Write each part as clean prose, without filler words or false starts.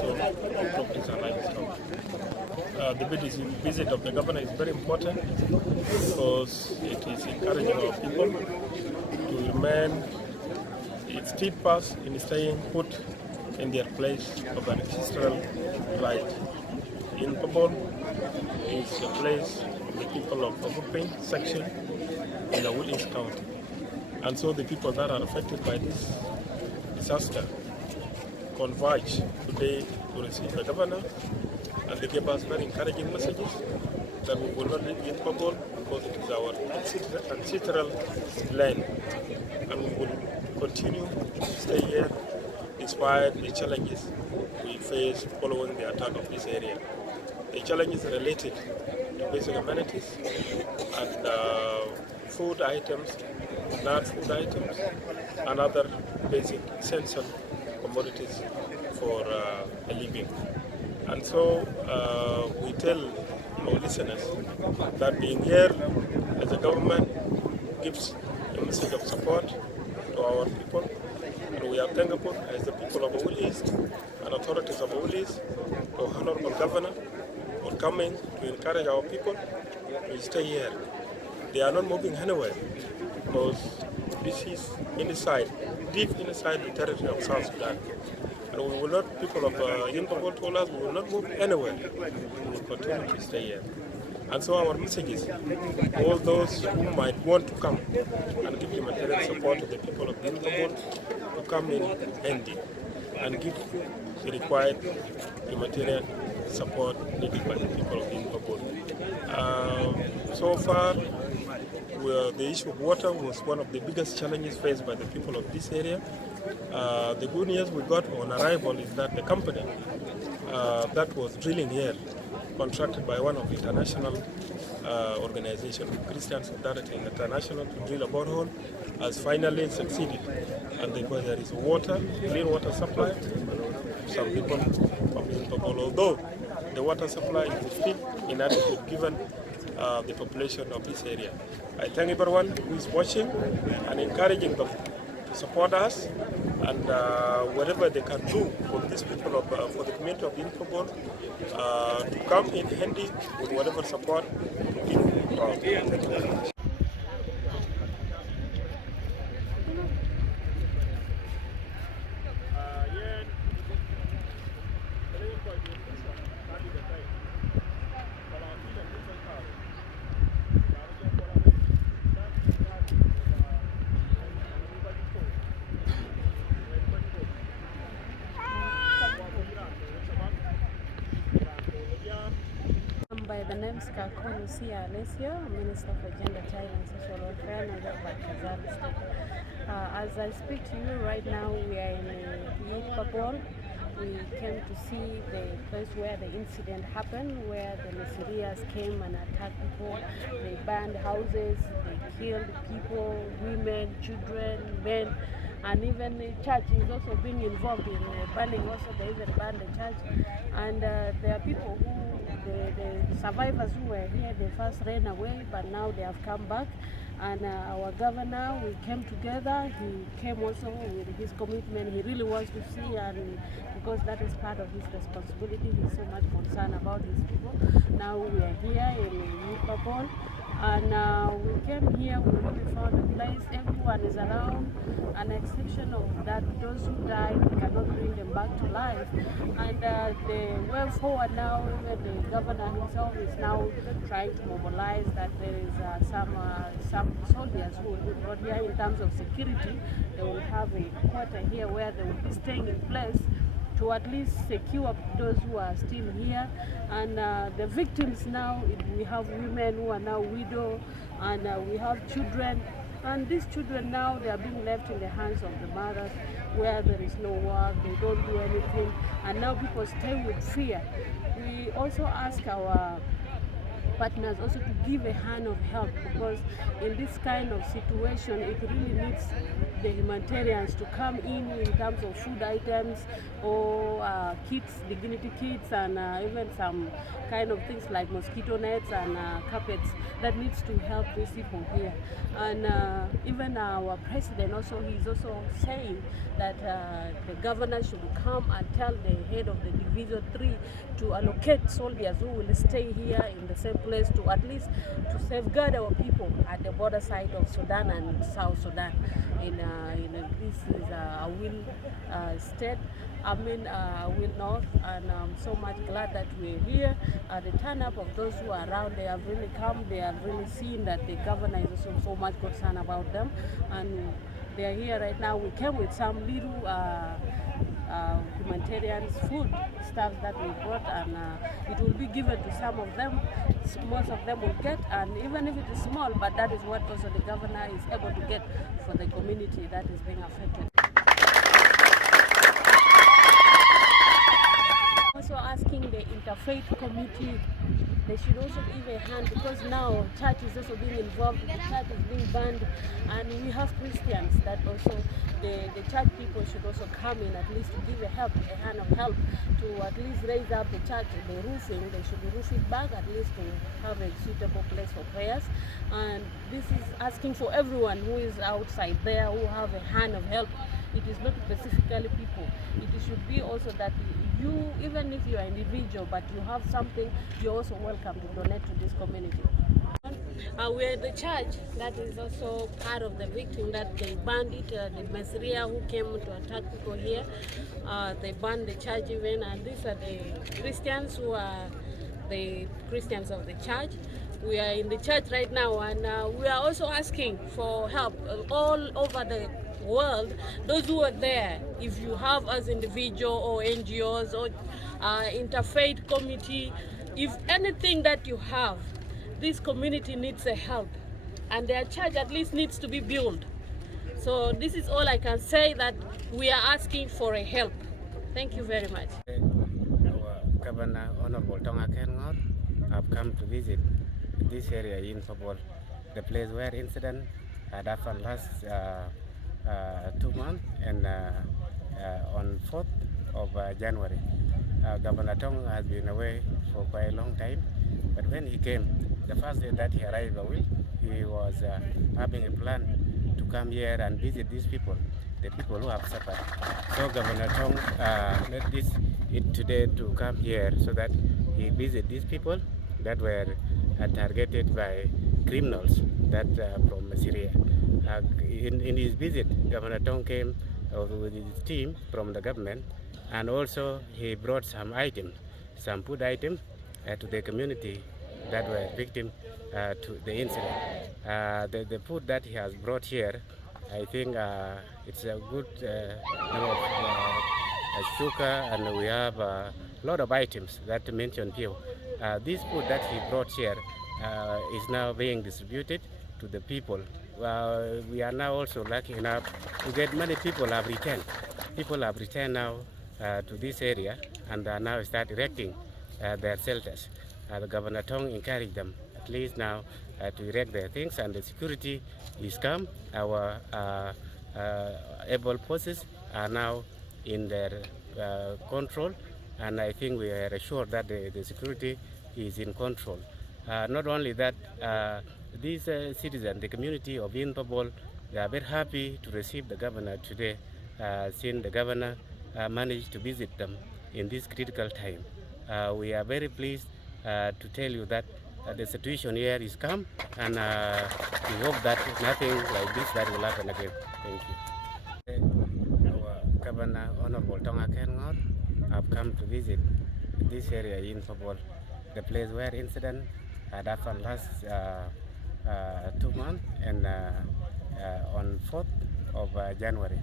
also properties and livestock. The visit of the governor is very important because it is encouraging our people to remain steadfast in staying put in their place of ancestral right. Yinh Pabol is a place of the people of the Bupeng section in the Woodlands County. And so the people that are affected by this disaster converge today to receive the governor, and they gave us very encouraging messages that we will not leave Yinh Pabol because it is our ancestral land, and we will continue to stay here despite the challenges we face following the attack of this area. The challenges are related to basic amenities and food items, non-food items, and other basic essential commodities for a living. And so we tell our listeners that being here as a government gives a message of support to our people, and we are thankful as the people of Awul East and authorities of Awul East to Honorable Governor for coming to encourage our people to stay here. They are not moving anywhere because this is inside, deep inside the territory of South Sudan. And we will not, people of Yinh Pabol told us, we will not move anywhere. We will continue to stay here. And so our message is, all those who might want to come and give humanitarian support to the people of Yinh Pabol to come in handy and give the required humanitarian support needed by the people of Yinh Pabol. So far, the issue of water was one of the biggest challenges faced by the people of this area. The good news we got on arrival is that the company that was drilling here, contracted by one of the international organizations, Christian Solidarity International, to drill a borehole, has finally succeeded. And there is water, clean water supply to some people from Yinh Pabol, although the water supply is still inadequate given the population of this area. I thank everyone who is watching and encouraging them to support us, and whatever they can do for these people, for the community of Yinh Pabol, to come in handy with whatever support. Thank you very much. By the name is Lucia Alessio, Minister for Gender, Child and Social Welfare, Kazari State. As I speak to you right now, we are in Yinh Pabol. We came to see the place where the incident happened, where the Nasirias came and attacked people. They burned houses, they killed people, women, children, men, and even the church is also being involved in burning. Also, they even burned the church. And there are people who, the survivors who were here, they first ran away, but now they have come back. And our governor, we came together. He came also with his commitment. He really wants to see, and because that is part of his responsibility, he's so much concerned about his people. Now we are here in Yinh Pabol, and we came here. We really found a place. Everyone is around, an exception of that those who died, we cannot bring them back to life. And the way forward now, even the governor himself is now trying to mobilize that there is some soldiers who will be brought here in terms of security. They will have a quarter here where they will be staying in place to at least secure those who are still here. And the victims now, we have women who are now widow, and we have children. And these children now, they are being left in the hands of the mothers where there is no work, they don't do anything, and now people stay with fear. We also ask our partners also to give a hand of help, because in this kind of situation it really needs the humanitarians to come in terms of food items or kits, dignity kits, and even some kind of things like mosquito nets and carpets that needs to help these people here. And even our president also, he's also saying that the governor should come and tell the head of the Division 3 to allocate soldiers who will stay here in the same place to at least to safeguard our people at the border side of Sudan and South Sudan. This is Awil state, Awil North, and I'm so much glad that we're here. The turn up of those who are around, they have really come, they have really seen that the governor is also so much concerned about them, and they are here right now. We came with some little humanitarian food stuff that we brought, and it will be given to some of them. Most of them will get, and even if it is small, but that is what also the governor is able to get for the community that is being affected. Also asking the interfaith committee, they should also give a hand, because now church is also being involved, the church is being banned, and we have Christians that also, the church people should also come in at least to give a hand of help to at least raise up the church, the roofing. They should roof it back at least to have a suitable place for prayers. And this is asking for everyone who is outside there who have a hand of help. It is not specifically people. It should be also that you, even if you are an individual but you have something, you're also welcome to donate to this community. We are the church that is also part of the victim that they banned it, the Masria who came to attack people here. They banned the church even, and these are the Christians who are the Christians of the church. We are in the church right now, and we are also asking for help all over the world. Those who are there, if you have as individual or NGOs or interfaith committee, if anything that you have, this community needs a help, and their church at least needs to be built. So this is all I can say, that we are asking for a help. Thank you very much. Our Governor Honorable Tonga Kengor have come to visit this area in Yinh Pabol, the place where incident had happened last 2 months, and on 4th of January. Governor Tong has been away for quite a long time, but when he came, the first day that he arrived, he was having a plan to come here and visit these people, the people who have suffered. So Governor Tong made this today to come here so that he visit these people that were targeted by criminals that from Syria. In his visit, Governor Tong came with his team from the government, and also he brought some items, some food items to the community that were victim to the incident. The food that he has brought here, I think it's a good number of sugar, and we have a lot of items that mention here. This food that he brought here is now being distributed to the people. We are now also lucky enough to get many people have returned. People have returned now to this area, and are now start erecting their shelters. The Governor Tong encouraged them at least now to erect their things, and the security is come. Our able forces are now in their control, and I think we are assured that the security is in control. Not only that, these citizens, the community of Yinh Pabol, they are very happy to receive the governor today, since the governor managed to visit them in this critical time. We are very pleased to tell you that the situation here is calm, and we hope that nothing like this that will happen again. Thank you. Our Governor Honorable Tonga Kengor have come to visit this area in Pabol, the place where incident had happened last 2 months, and on 4th of January.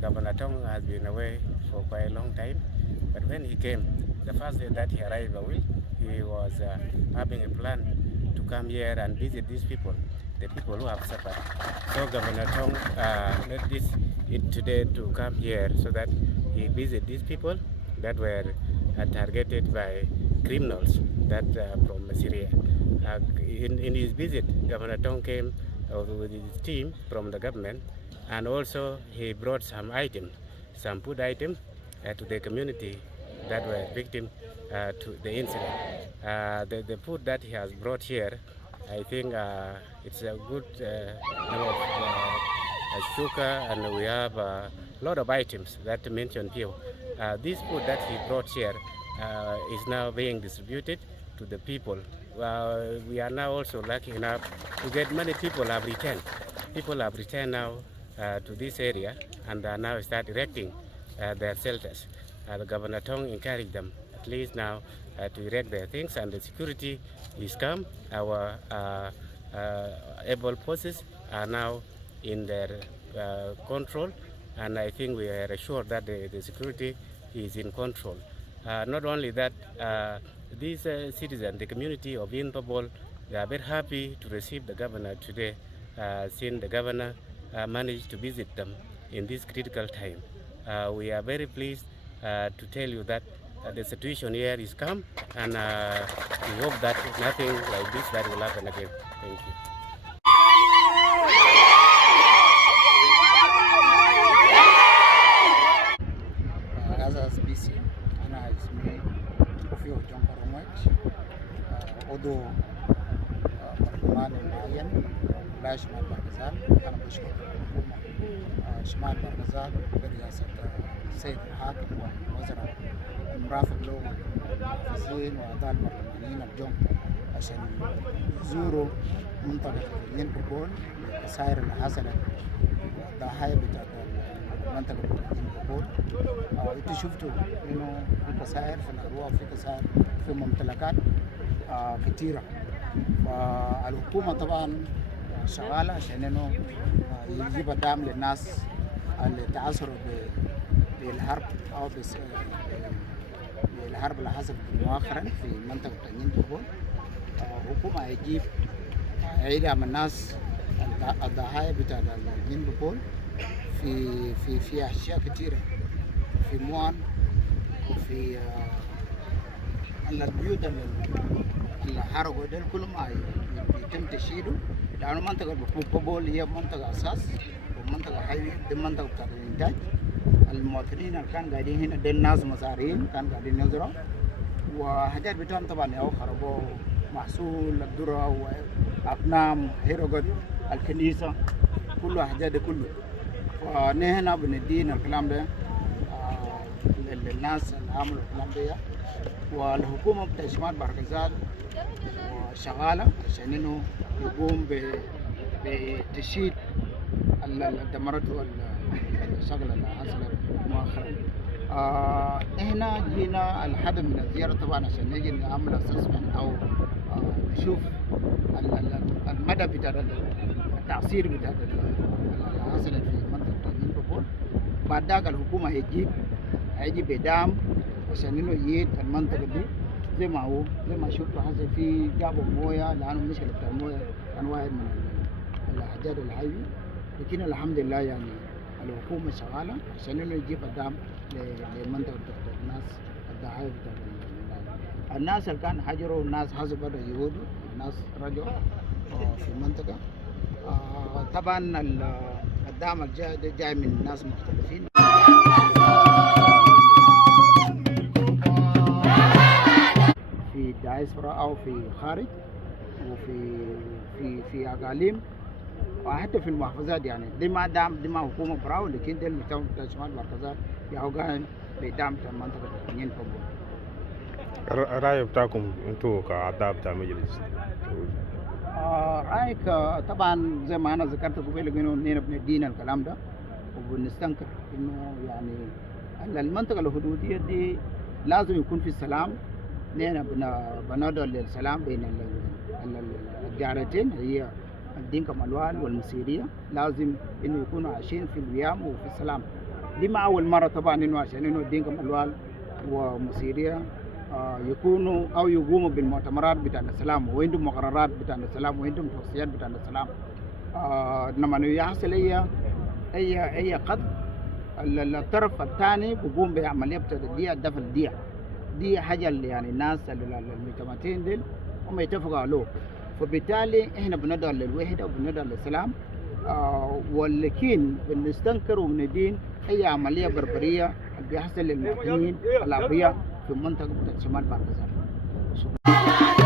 Governor Tong has been away for quite a long time, but when he came, the first day that he arrived, he was having a plan to come here and visit these people, the people who have suffered. So Governor Tong made this today to come here so that he visit these people that were targeted by criminals that from Syria. In his visit, Governor Tong came with his team from the government, and also he brought some items, some food items to the community that were victim to the incident. The food that he has brought here, I think it's a good number of sugar, and we have a lot of items that mention here. This food that he brought here is now being distributed to the people. We are now also lucky enough to get many people have returned. People have returned now to this area and are now start erecting their shelters. The Governor Tong encouraged them at least now to erect their things, and the security is come. Our able forces are now in their control, and I think we are assured that the security is in control. Not only that, these citizens, the community of Yinh Pabol, they are very happy to receive the governor today, since the governor managed to visit them in this critical time. We are very pleased to tell you that the situation here is calm, and we hope that nothing like this that will happen again. Thank you. As a species, أنا اسمي كوفيو جونكر روميت عضو برلمان معين ولاية شمال برغزال. أنا بشكر الحكومة شمال برغزال برئاسة السيد الحاكم والوزراء المرافق له والمحافظين وأعضاء البرلمانيين الجم عشان يزوروا منطقة يين بابول للخسائر اللي حصلت والضحايا بتاعت المنطقة بتاعت يين بابول. انتوا شفتوا انه في خسائر في الارواح وفي خسائر في ممتلكات كثيره. فالحكومه طبعا شغاله عشان انه يجيب دعم للناس اللي تعثروا بالحرب او بالحرب اللي حصلت مؤخرا في منطقه يين بابول. الحكومه هيجيب هيدعم الناس الضحايا بتاع يين بابول في اشياء كثيره، في موان وفي البيوت اللي حرقوا دول كلهم يتم تشييده، لأنه منطقة بابول هي منطقة أساس ومنطقة حيوية، دي منطقة بتاعت الإنتاج. المواطنين اللي كانوا قاعدين هنا دول ناس مزارعين كانوا قاعدين يزرعوا، وحاجات بتاعهم طبعا ياو خربوا محصول الذرة وأقنام هيروغد الكنيسة كله حاجات دي كله. فنحن بندينا الكلام ده للناس اللي عملوا الكلام ده، والحكومة بتاع شمال برغزال شغالة عشان انه يقوم بتشييد الدمارات والشغل اللي حصلت مؤخرا. احنا جينا الهدف من الزيارة طبعا عشان نجي نعمل اسسمنت او نشوف المدى بتاع التعصير بتاع اللي حصلت في منطقة يين بابول. بعد ذاك الحكومة هيجي بدعم عشان انه يجيد المنطقة دي زي ما هو، زي ما شفتوا حصل في جابوا مويه، لانه مشكلة بتاع المويه كان واحد من الحاجات الحيوي. لكن الحمد لله يعني الحكومة شغالة عشان انه يجيب الدعم لمنطقة الناس الضحايا بتاع الناس اللي كان حجروا. الناس حسب بدأ يهودوا، الناس رجعوا في المنطقة. طبعا الدعم الجاي ده جاي من ناس مختلفين في الدايسبرا او في خارج وفي اقاليم وحتى في المحافظات. يعني دي ما دعم، دي ما حكومه براو، لكن ده المجتمع بتاع شمال برغزال يقوم بدعم بتاع منطقه يين بابول. الرأي بتاعكم انتوا كأعضاء بتاع مجلس؟ رأيك طبعا زي ما انا ذكرت قبل انه نحن بندينا الكلام ده وبنستنكر انه يعني المنطقه الحدوديه دي لازم يكون في سلام. نحن بندعو للسلام بين الجارتين هي الدينكا ملوال والمسيريه، لازم انه يكونوا عايشين في الوئام وفي السلام. دي ما اول مره طبعا انه عشان انه الدينكا ملوال ومسيريه يكونوا او يقوموا بالمؤتمرات بتاع السلام، وعندهم مقررات بتاع السلام وعندهم توصيات بتاع السلام. لما يحصل اي قتل الطرف الثاني بيقوم بعمليه بتاع الدية، دفع الدية. دي حاجه اللي يعني الناس المجتمعين دول هم يتفقوا عليه. فبالتالي احنا بندعو للوحده وبندعو للسلام. ولكن بنستنكر وبندين اي عمليه بربريه اللي بيحصل للمواطنين الابرياء في منطقه شمال بحر الغزال.